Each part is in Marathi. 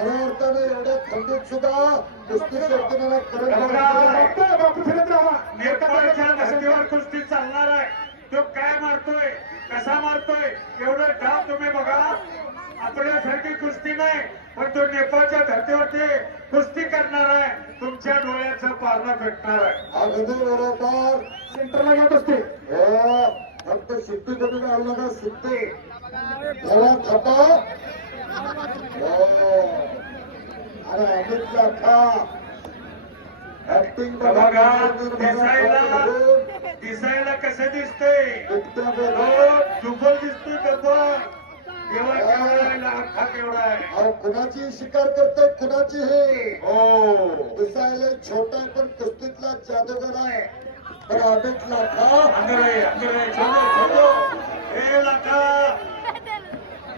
खऱ्या अर्थाने एवढ्या थंडीत सुद्धा कुस्ती शर्तीला करंट कुस्ती चालणार आहे. तो काय मारतोय? कसा मारतोय? एवढं ठाव तुम्ही बघा. आपल्यासारखी कुस्ती नाही पण तो नेपाळच्या धर्तीवरती कुस्ती करणार आहे. तुमच्या डोळ्याचं पारणं भेटणार आहे. अगदी बरोबर. सेंटरला घेत असते. हो फक्त नका सुट्टी जरा थपा अरे अमित लाथा ऍक्टिंग बघा. दिसायला दिसायला कसं दिसतंय? दुबल दिसतोय केवढा लाखा केवढा आहे. कुणाची शिकार करते कुणाची हे? हो. दिसायला छोटा पण कुस्तीतला जादूगर आहे. पण अमित लाथा अंदर अंदर छोडो छोडो हे लाखा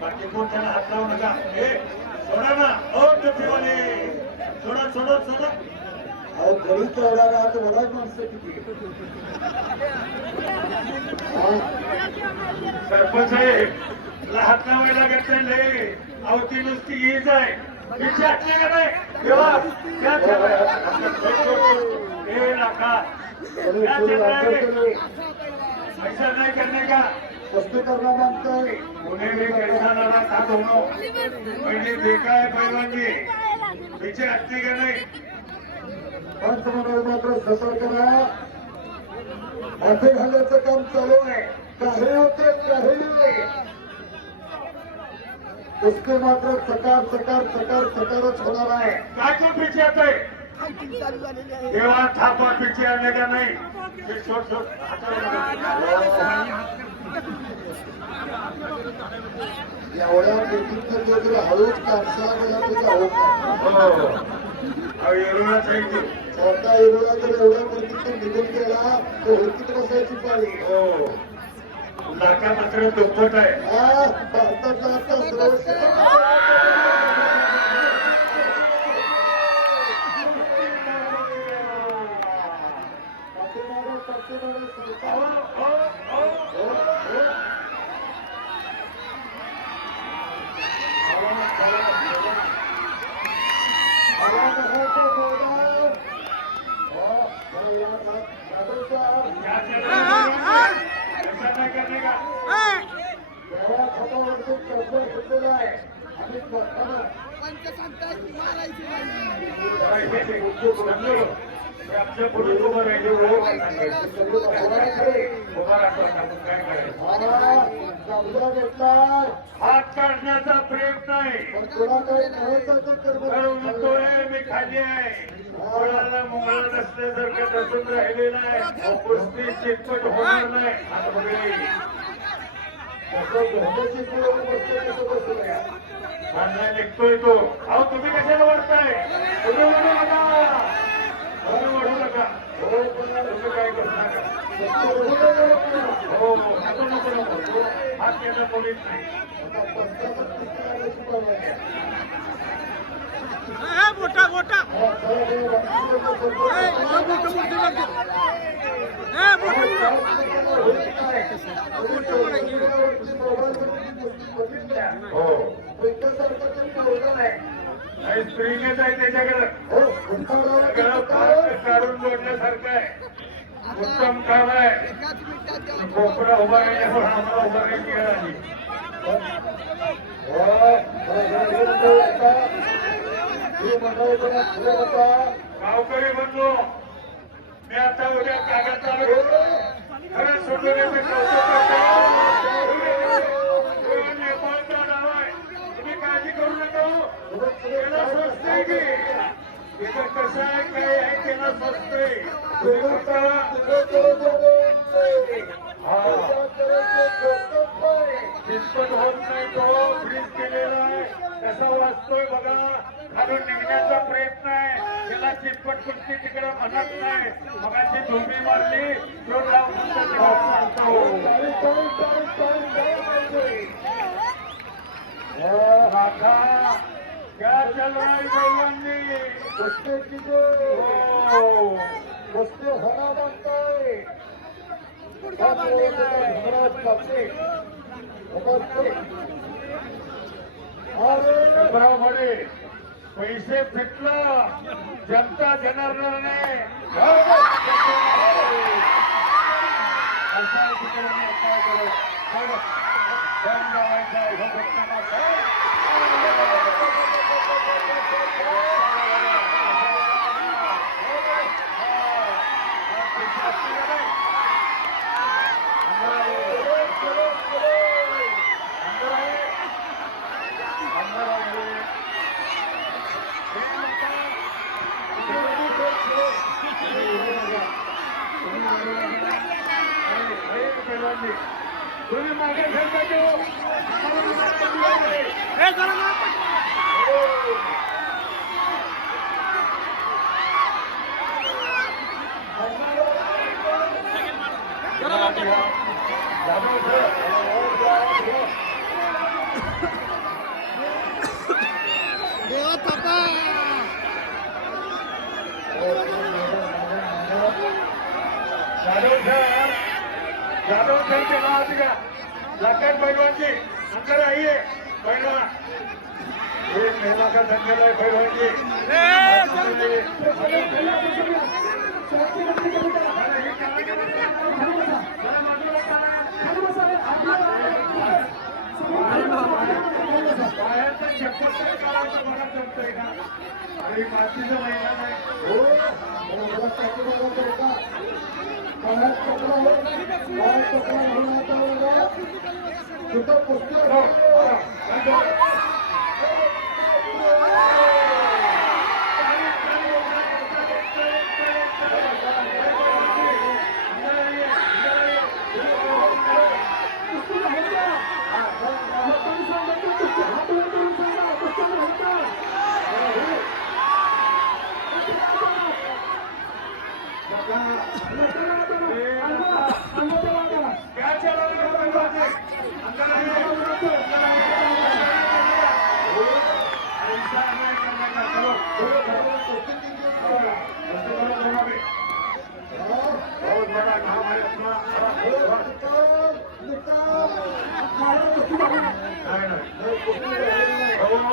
बाकी कोण त्याला हात लावू नका हे सोडा ना. ओ टोपीवाले सोडा सोडा सोडा. अहो घरी तेवढा राहत वडाच माणसं किती? सरपंच ला हात लावायला घेतलेले अहो ती नुसती हीच आहे. हिची नाही का नाही? देवा त्या ठेवा. हे केले. ऐसा नहीं करने का? स्पष्टीकरणानंतर करना मानतोय उन्हें भी कैसा लगा था दोनों मैंने देखा है का नहीं? पंचमंडळ मात्र सतर्क राहा. हाते घालण्याचं काम चालू आहे. काही होते काही नाही. कुस्ती मात्र सकार सकार सकार सकारच होणार आहे. काय पिची पीछे आते देवा थापा पिची आले का नाही? ये एवढ्या बेटीत जर हळूच कापसाला होत जर एवढ्या बेटीत निघून गेला तर होतीत बसायची पाळी. हो. लाका मात्र दुप्पट आहे. हा, भारतातला आता सर्वश्रेष्ठ पाठीमागं पाठीमागं सरकार. आला नसायचं मैदान. हो, या जादूचा ऐसा नहीं करने का देवा खतावरती कर्ज घेतलेलं आहे आणि स्वतःला आमच्या पुढे उभं राहिले सगळं भगवानाकडे उभा राहतो आपण काय करायचं हा, कब्जा घेतलाय हात काढण्याचा प्रयत्न आहे म्हणतोय मी खाली आहे मुळाला मुळा नसल्यासारखं तसून राहिलेलं आहे कुस्ती चितपट होणार नाही निघतोय तो. अहो तुम्ही कशाला वाटताय पुढे वळू नका. हो तुम्ही काय करू नका सत्य बोलू नका. हो नको नको केला नाही आता पंचायत कुस्ती लागायची पाळी आहे. मोठा मोठा हा, खरं हे राजकीय सरकार- मोठं मोठं मोठं हो स्त्रीनेच आहे त्याच्याकडे. फार काढून जोडण्यासारखं आहे. उत्तम काम आहे. कोपरा उभा राहिल्यावर आम्हाला उभा आली. गावकरी बनलो मी आता उद्या कागद चालू खरं सोडण्याचं कौतुक करतो. तो नेपाळचा डाव आहे तुम्ही काळजी करू नका हो. त्याला स्वस्त आहे की तिथं कसं आहे काय आहे त्याला स्वस्त होत नाही तो फ्रीज केलेला आहे कसा वाचतोय बघा खालून निघण्याचा प्रयत्न आहे त्याला चितपट कुस्ती तिकडे म्हणत नाही मगाची धुमी मारली तो राखा क्या चल रहा है. पहलवानजी हो अरे पैसे फिटलं जनता जनार्दनाने अशा ठिकाणी काय करू? तुम्ही मागे सरका देऊ हे जरा मागे. देवा थापा. जाधव सर जाधव सर के नाव का जाकर पहलवान जी अंदर आइए पहलवान एक महिला का? दंगल है. पहलवान जी हे आणि मातीचं महिला नाही. हो मला टाकू नका बरं का. बाहेर पकडा हो. बाहेर पकडा म्हणून आता बघा. तिथं कुस्ती हो, आहे. हो. क्या चला रहा है पहलवान जी? अंदर आइए अंदर आइए ऐसा नहीं करने का चलो चलो चलो कुस्ती किती ऐसे करो दोनों भी बहुत बड़ा काम है अपना हो, निकाल, निकाल. नाही नाही हो, कुस्ती झालेली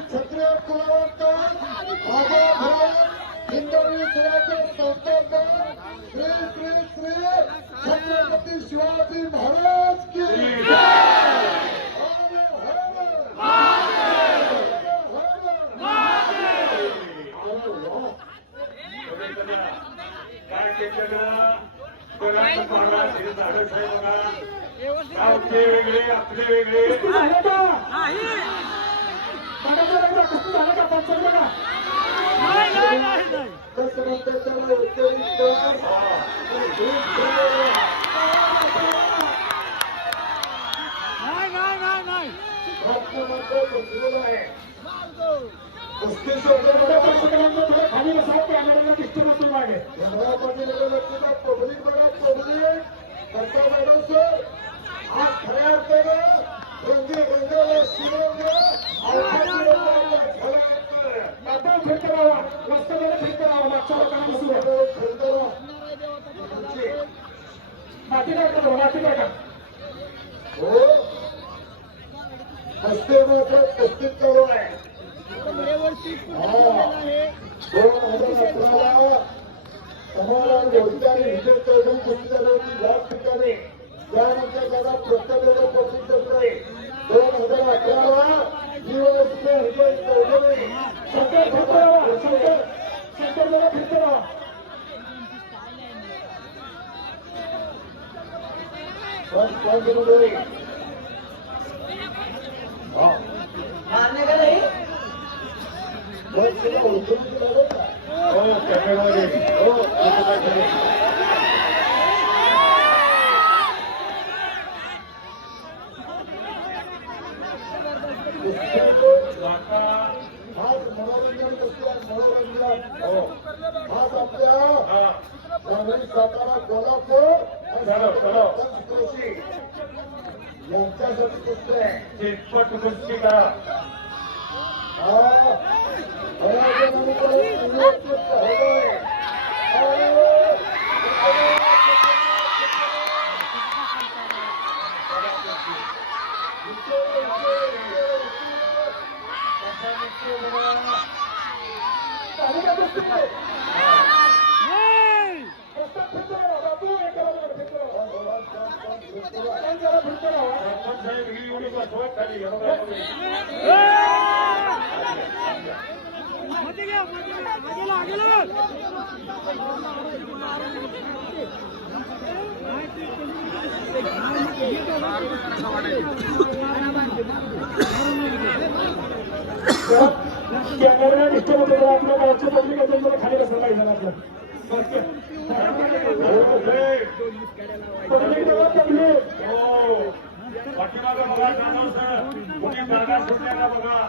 क्षत्रिय कुलवंत हिंदवी कुलाचे संस्थापक श्री श्री श्री छत्रपती शिवाजी महाराज की वेगळे आपले वेगळे कुस्ती खाली बसा कॅमेऱ्याला डिस्टर्ब होतो मागे इंदिरा पाटील व्यक्तीला पब्लिक बघा पब्लिक करता मॅडम सर आज खऱ्या अर्थानं रंगी मात्र चालू आहे. हा. दोन हजार चौधरी ठिकाणी. त्यानंतर त्याला प्रस्थापित प्रसिद्ध आहे. दोन हजार अठराला जीवनश्री विजय चौधरी शंकर फिरत राहा शंकर शंकर जरा फिरत राहा पण पंचमध्ये हा मान्य का नाही पण तुला उचलून दिला बरं का? हो कॅमेरा घे. हो यांच्यासाठी पुस्तक आहे चितपट पुस्तिका हा. बघा